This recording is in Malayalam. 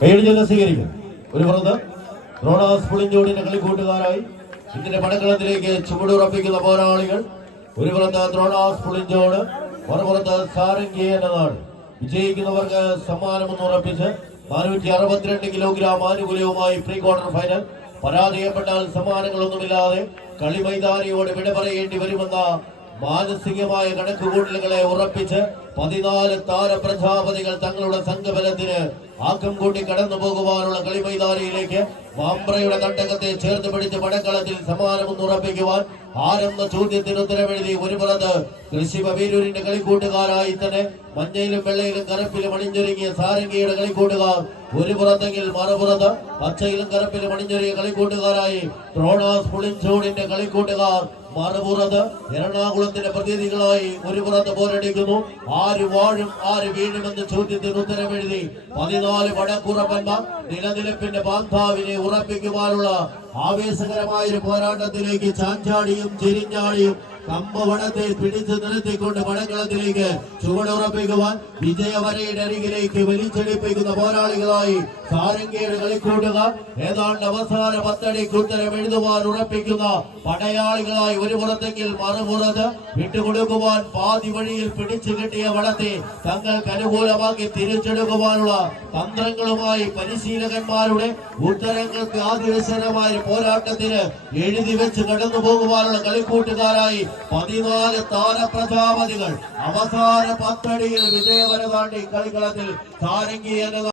കൈയടിച്ചെല്ലാം സ്വീകരിക്കും. ഒരു പുറത്ത് റോണാസ് പുളിഞ്ചോടിന്റെ കളിക്കൂട്ടുകാരായി ഇതിന്റെ പടക്കളത്തിലേക്ക് ചുവടുറപ്പിക്കുന്ന പോരാളികൾ. ഒരു പുറത്ത് റോണാസ് പുളിഞ്ചോട്, മറുപുറത്ത് സാരംഗി എന്നതാണ്. വിജയിക്കുന്നവർക്ക് സമ്മാനമൊന്ന് ഉറപ്പിച്ച് 462 കിലോഗ്രാം ആനുകൂല്യവുമായി പ്രീ ക്വാർട്ടർ ഫൈനൽ. പരാജയപ്പെട്ടാൽ സമ്മാനങ്ങളൊന്നുമില്ലാതെ കളി മൈതാനിയോട് വിട പറയേണ്ടി വരുമെന്ന മാനസികമായ കണക്കുകൂട്ടലുകളെ ഉറപ്പിച്ച് 14 താരപ്രജാപതികൾ തങ്ങളുടെ സംഘബലത്തിന് ആക്കം കൂട്ടി കടന്നു പോകുവാനുള്ള കളി മൈതാനിയിലേക്ക് മാമ്പ്രയുടെ തട്ടകത്തെ ചേർത്ത് പിടിച്ച് പടക്കളത്തിൽ സമ്മാനമൊന്ന് ഉറപ്പിക്കുവാൻ ആരെന്ന ചോദ്യത്തിന് ഉത്തരവെഴുതി ഒരു പുറത്ത് കൃഷിഭവീരൂരിന്റെ കളിക്കൂട്ടുകാരായി തന്നെ മഞ്ഞയിലും വെള്ളയിലും കറുപ്പിലും അണിഞ്ഞൊരുങ്ങിയ സാരംഗിയുടെ കളിക്കൂട്ടുകാർ ഒരു പുറത്തെങ്കിൽ മറുപുറത്ത് പച്ചയിലും കറുപ്പിലും അണിഞ്ഞൊരുങ്ങിയ കളിക്കൂട്ടുകാരായി റോണാസ് പുളിഞ്ചോടിന്റെ കളിക്കൂട്ടുകാർ മറുപുറത്ത് എറണാകുളത്തിന്റെ പ്രതിനിധികളായി ഒരു പുറത്ത് പോരടിക്കുന്നു. ആര് വാഴും ആര് വീഴുമെന്ന ചോദ്യത്തിന് ഉത്തരവെഴുതി 14 വടക്കുറപ്പന്മാർ നിലനിൽപ്പിന്റെ ബാന്ധാവിനെ ഉറപ്പിക്കുവാനുള്ള ആവേശകരമായ ഒരു പോരാട്ടത്തിലേക്ക് ചാഞ്ചാടിയും ചെരിഞ്ഞാടിയും കമ്പവടത്തെ പിടിച്ചു നിർത്തിക്കൊണ്ട് പടക്കളത്തിലേക്ക് ചുവടുറപ്പിക്കുവാൻ വിജയവരയുടെ അരികിലേക്ക് വലിച്ചെടുപ്പിക്കുന്ന പോരാളികളായി സാരംഗിയുടെ കളിക്കൂട്ടുകാർ ഏതാണ്ട് അവസാന 10 അടിക്ക് ഉത്തരം എഴുതുവാൻ ഉറപ്പിക്കുന്ന പടയാളികളായി ഒരു പുറത്തെങ്കിൽ മറുപുറത്ത് വിട്ടുകൊടുക്കുവാൻ പാതി വഴിയിൽ പിടിച്ചു കിട്ടിയ വടത്തെ തങ്ങൾക്ക് അനുകൂലമാക്കി തിരിച്ചെടുക്കുവാനുള്ള തന്ത്രങ്ങളുമായി പരിശീലകന്മാരുടെ ഉത്തരങ്ങൾക്ക് ആദിവശനമായ പോരാട്ടത്തിന് എഴുതി വെച്ച് കടന്നു പോകുവാനുള്ള കളിക്കൂട്ടുകാരായി 14 താരപ്രജാപതികൾ അവസാന 10 അടിയിൽ വിജയവര താണ്ടി കളിക്കളത്തിൽ സാരംഗി എന്ന